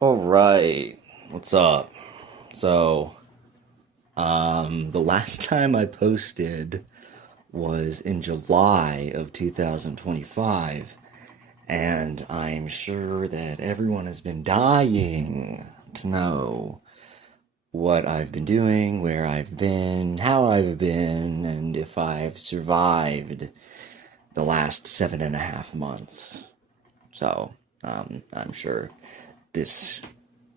All right, what's up? So, the last time I posted was in July of 2025, and I'm sure that everyone has been dying to know what I've been doing, where I've been, how I've been, and if I've survived the last 7.5 months. So, I'm sure this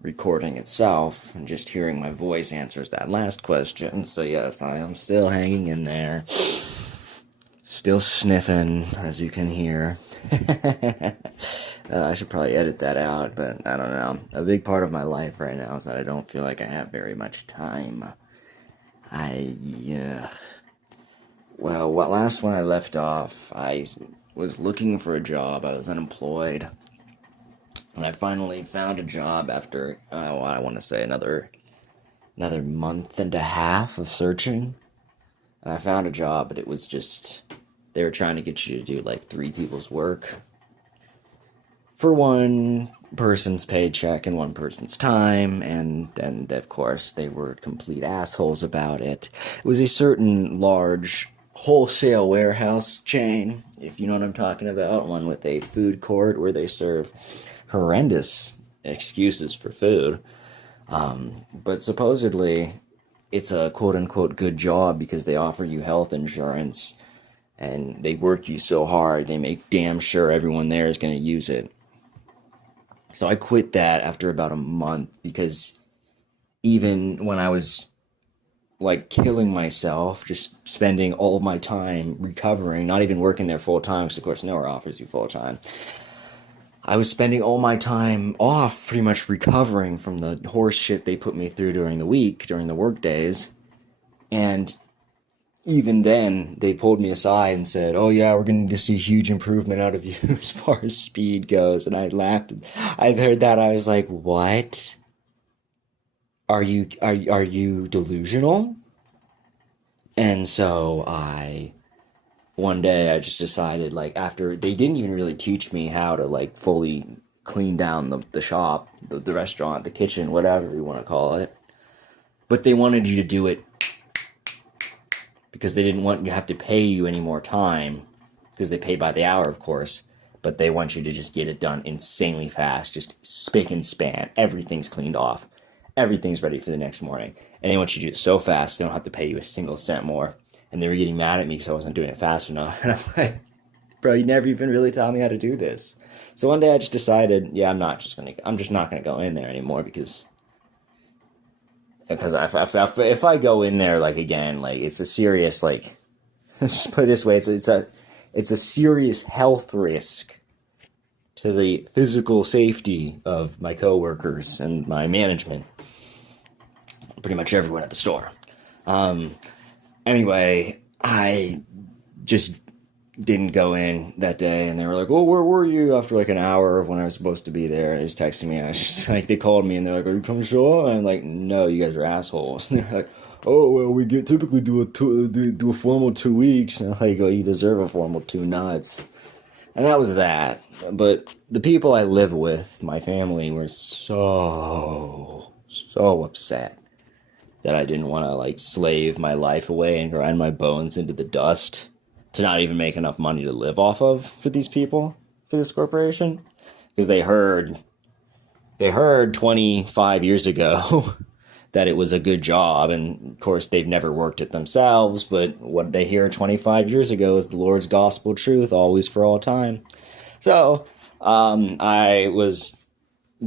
recording itself and just hearing my voice answers that last question. So, yes, I am still hanging in there, still sniffing, as you can hear. I should probably edit that out, but I don't know. A big part of my life right now is that I don't feel like I have very much time. Well, last when I left off, I was looking for a job. I was unemployed. And I finally found a job after, I want to say another month and a half of searching. And I found a job, but it was just, they were trying to get you to do like three people's work for one person's paycheck and one person's time. And of course, they were complete assholes about it. It was a certain large wholesale warehouse chain, if you know what I'm talking about, one with a food court where they serve horrendous excuses for food. But supposedly, it's a quote unquote good job because they offer you health insurance and they work you so hard, they make damn sure everyone there is going to use it. So I quit that after about a month because even when I was like killing myself, just spending all of my time recovering, not even working there full time, because of course nowhere offers you full time. I was spending all my time off pretty much recovering from the horse shit they put me through during the week, during the work days. And even then, they pulled me aside and said, "Oh yeah, we're going to see huge improvement out of you as far as speed goes." And I laughed. I heard that. I was like, "What? Are you delusional?" And so one day I just decided, like, after they didn't even really teach me how to like fully clean down the shop, the restaurant, the kitchen, whatever you want to call it, but they wanted you to do it because they didn't want you to have to pay you any more time, because they pay by the hour, of course, but they want you to just get it done insanely fast, just spick and span, everything's cleaned off, everything's ready for the next morning, and they want you to do it so fast they don't have to pay you a single cent more. And they were getting mad at me because I wasn't doing it fast enough. And I'm like, bro, you never even really taught me how to do this. So one day I just decided, yeah, I'm just not gonna go in there anymore because if I go in there like again, like it's a serious, like, let's just put it this way, it's a serious health risk to the physical safety of my coworkers and my management, pretty much everyone at the store. Um, Anyway, I just didn't go in that day, and they were like, "Oh, where were you?" After like an hour of when I was supposed to be there, they just texted me, and I was just like, they called me, and they're like, "Are you coming to show up?" And I'm like, "No, you guys are assholes." And they're like, "Oh, well, we get typically do a formal 2 weeks." And I'm like, "Oh, you deserve a formal two nuts." And that was that. But the people I live with, my family, were so upset that I didn't want to like slave my life away and grind my bones into the dust to not even make enough money to live off of for these people, for this corporation, because they heard 25 years ago that it was a good job, and of course they've never worked it themselves, but what they hear 25 years ago is the Lord's gospel truth, always for all time. So I was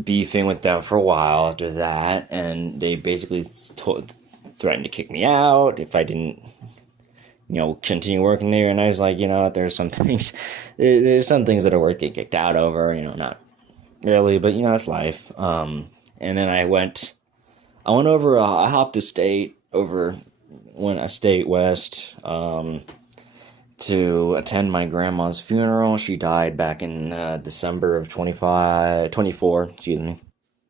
beefing with them for a while after that, and they basically threatened to kick me out if I didn't, continue working there. And I was like, there's some things, there's some things that are worth getting kicked out over. Not really, but it's life. And then I went over, I hopped a state over, went a state west, to attend my grandma's funeral. She died back in December of 24, excuse me.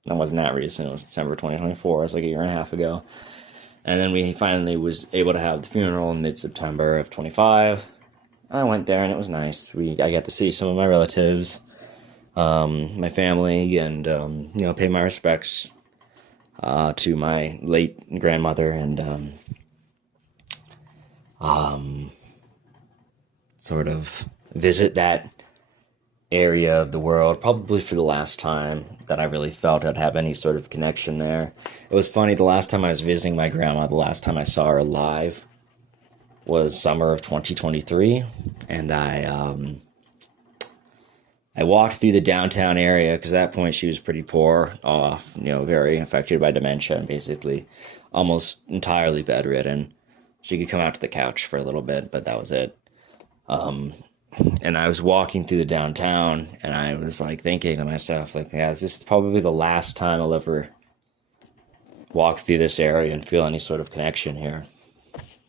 That wasn't that recent. It was December 2024. It was like a year and a half ago. And then we finally was able to have the funeral in mid-September of 25. I went there and it was nice. I got to see some of my relatives. my family and, pay my respects to my late grandmother and sort of visit that area of the world, probably for the last time that I really felt I'd have any sort of connection there. It was funny, the last time I was visiting my grandma, the last time I saw her live was summer of 2023, and I walked through the downtown area because at that point she was pretty poor off, very affected by dementia and basically almost entirely bedridden. She could come out to the couch for a little bit, but that was it. And I was walking through the downtown and I was like thinking to myself, like, yeah, this is probably the last time I'll ever walk through this area and feel any sort of connection here.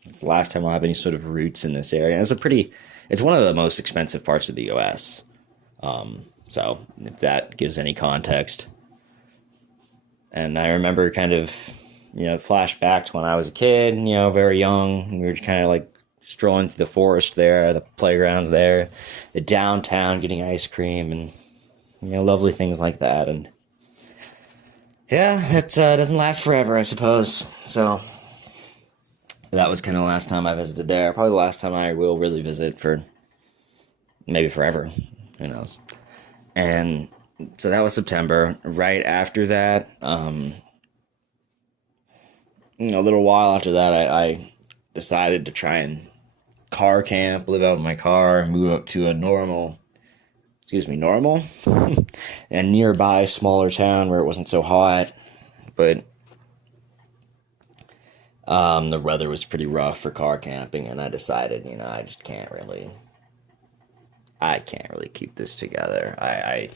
It's the last time I'll have any sort of roots in this area. And it's one of the most expensive parts of the US. So if that gives any context. And I remember kind of, flash back to when I was a kid, very young. And we were kind of like strolling through the forest there, the playgrounds there, the downtown, getting ice cream and, lovely things like that. And yeah, it doesn't last forever, I suppose. So that was kind of the last time I visited there. Probably the last time I will really visit for maybe forever. Who knows? And so that was September. Right after that, a little while after that, I decided to try and car camp, live out in my car, and move up to a normal, a nearby smaller town where it wasn't so hot, but the weather was pretty rough for car camping, and I decided, I can't really keep this together. I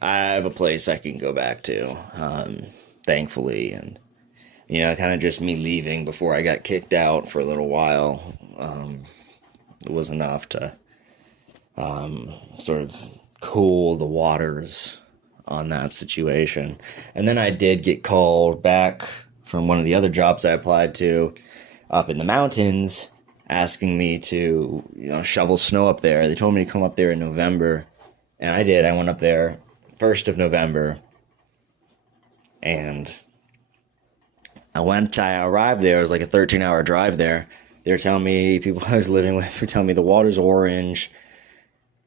have a place I can go back to, thankfully, and kind of just me leaving before I got kicked out for a little while. It was enough to sort of cool the waters on that situation. And then I did get called back from one of the other jobs I applied to up in the mountains, asking me to, shovel snow up there. They told me to come up there in November, and I did. I went up there 1st of November, and I arrived there. It was like a 13-hour drive there. They were telling me, people I was living with were telling me the water's orange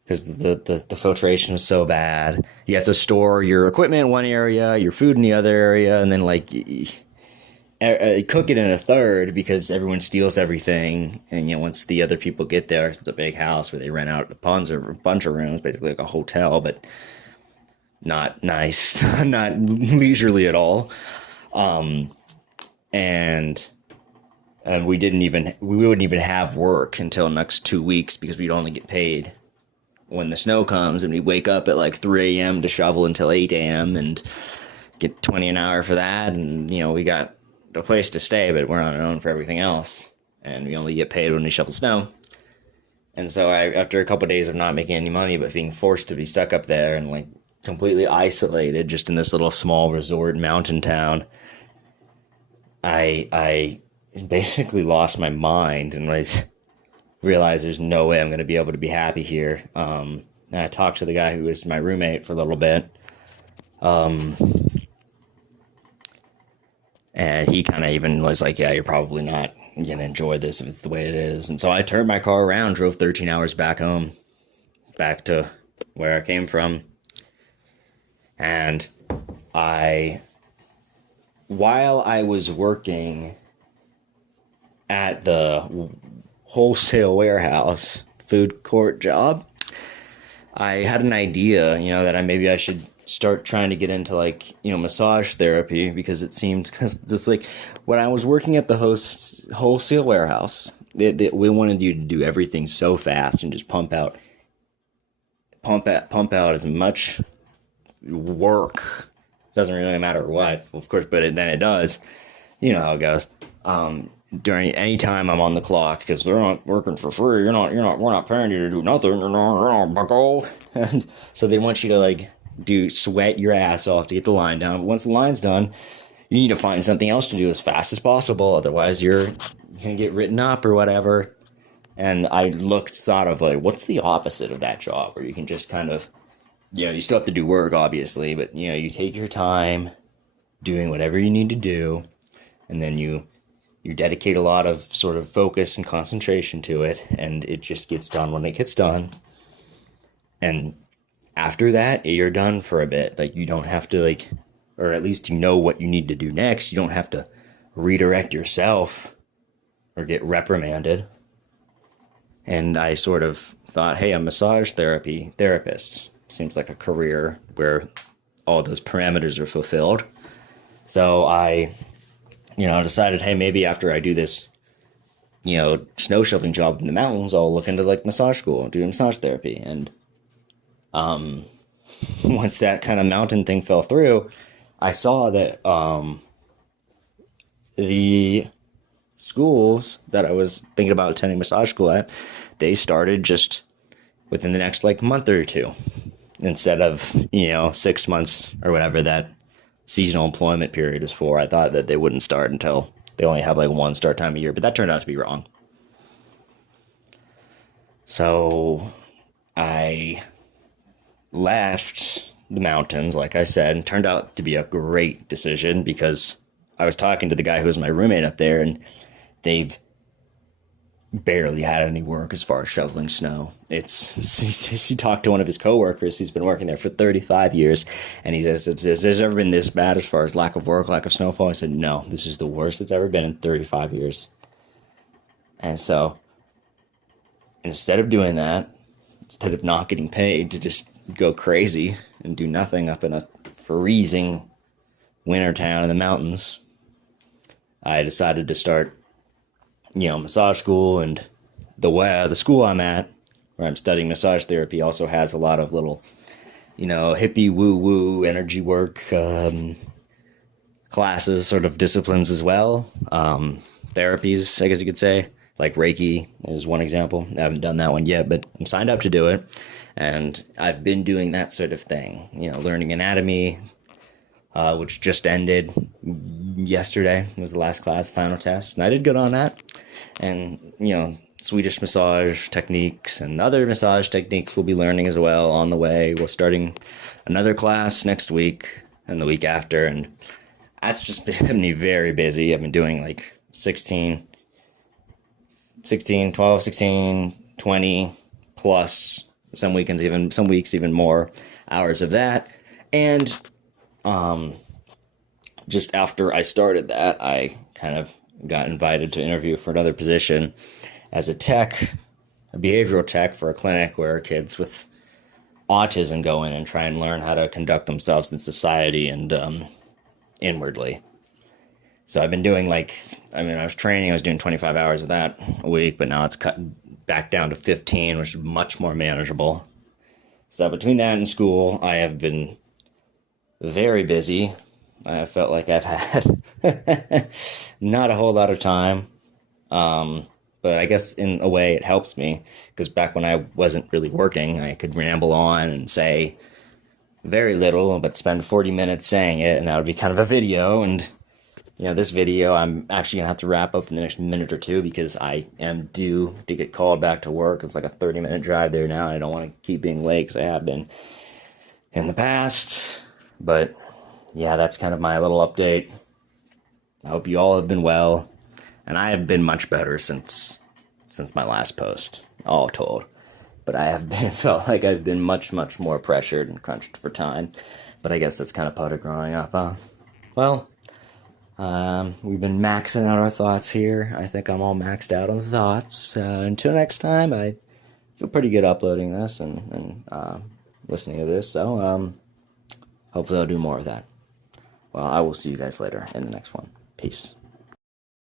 because the filtration was so bad. You have to store your equipment in one area, your food in the other area, and then cook it in a third because everyone steals everything. And once the other people get there, it's a big house where they rent out a bunch of rooms, basically like a hotel, but not nice, not leisurely at all. And we wouldn't even have work until next 2 weeks because we'd only get paid when the snow comes, and we wake up at like 3 a.m. to shovel until 8 a.m. and get $20 an hour for that. And, we got a place to stay, but we're on our own for everything else. And we only get paid when we shovel snow. And so after a couple of days of not making any money, but being forced to be stuck up there and completely isolated just in this little small resort mountain town, I basically lost my mind and realized there's no way I'm going to be able to be happy here. And I talked to the guy who was my roommate for a little bit. And he kind of even was like, yeah, you're probably not going to enjoy this if it's the way it is. And so I turned my car around, drove 13 hours back home, back to where I came from. And while I was working at the wholesale warehouse food court job, I had an idea, that maybe I should start trying to get into massage therapy, because it's like when I was working at the wholesale warehouse, we wanted you to do everything so fast and just pump out as much work. Doesn't really matter what, of course, but then it does. You know how it goes. During any time I'm on the clock, because they're not working for free. We're not paying you to do nothing. Bucko. And so they want you to sweat your ass off to get the line down. But once the line's done, you need to find something else to do as fast as possible. Otherwise, you're gonna get written up or whatever. And I thought of what's the opposite of that job, where you can just kind of you still have to do work, obviously, but you take your time doing whatever you need to do, and then you dedicate a lot of sort of focus and concentration to it, and it just gets done when it gets done. And after that, you're done for a bit. Like, you don't have to, like, or at least you know what you need to do next. You don't have to redirect yourself or get reprimanded. And I sort of thought, hey, a massage therapist seems like a career where all those parameters are fulfilled. So I, decided, hey, maybe after I do this, snow shoveling job in the mountains, I'll look into like massage school and do massage therapy. And once that kind of mountain thing fell through, I saw that the schools that I was thinking about attending massage school at, they started just within the next like month or two, instead of 6 months or whatever that seasonal employment period is for. I thought that they wouldn't start until they only have like one start time a year, but that turned out to be wrong. So I left the mountains, like I said, and turned out to be a great decision because I was talking to the guy who was my roommate up there, and they've barely had any work as far as shoveling snow. He talked to one of his coworkers. He's been working there for 35 years, and he says, "Has there ever been this bad as far as lack of work, lack of snowfall?" I said, "No, this is the worst it's ever been in 35 years." And so, instead of doing that, instead of not getting paid to just go crazy and do nothing up in a freezing winter town in the mountains, I decided to start massage school. And the school I'm at, where I'm studying massage therapy, also has a lot of little, hippie woo-woo energy work classes, sort of disciplines as well. Therapies, I guess you could say. Like Reiki is one example. I haven't done that one yet, but I'm signed up to do it. And I've been doing that sort of thing, learning anatomy, which just ended yesterday. It was the last class, final test, and I did good on that. And, Swedish massage techniques and other massage techniques we'll be learning as well on the way. We're starting another class next week and the week after, and that's just been me very busy. I've been doing like 12, 16, 20 plus, some weeks even more hours of that. And just after I started that, I kind of got invited to interview for another position as a behavioral tech for a clinic where kids with autism go in and try and learn how to conduct themselves in society and inwardly. So I've been doing I was doing 25 hours of that a week, but now it's cut back down to 15, which is much more manageable. So between that and school, I have been very busy. I felt like I've had not a whole lot of time. But I guess in a way it helps me, because back when I wasn't really working, I could ramble on and say very little, but spend 40 minutes saying it, and that would be kind of a video. And this video I'm actually going to have to wrap up in the next minute or two, because I am due to get called back to work. It's like a 30-minute drive there now, and I don't want to keep being late, because I have been in the past. But yeah, that's kind of my little update. I hope you all have been well, and I have been much better since my last post, all told. But I have felt like I've been much, much more pressured and crunched for time. But I guess that's kind of part of growing up, huh? Well, we've been maxing out our thoughts here. I think I'm all maxed out on thoughts. Until next time, I feel pretty good uploading this and listening to this. So hopefully I'll do more of that. Well, I will see you guys later in the next one. Peace.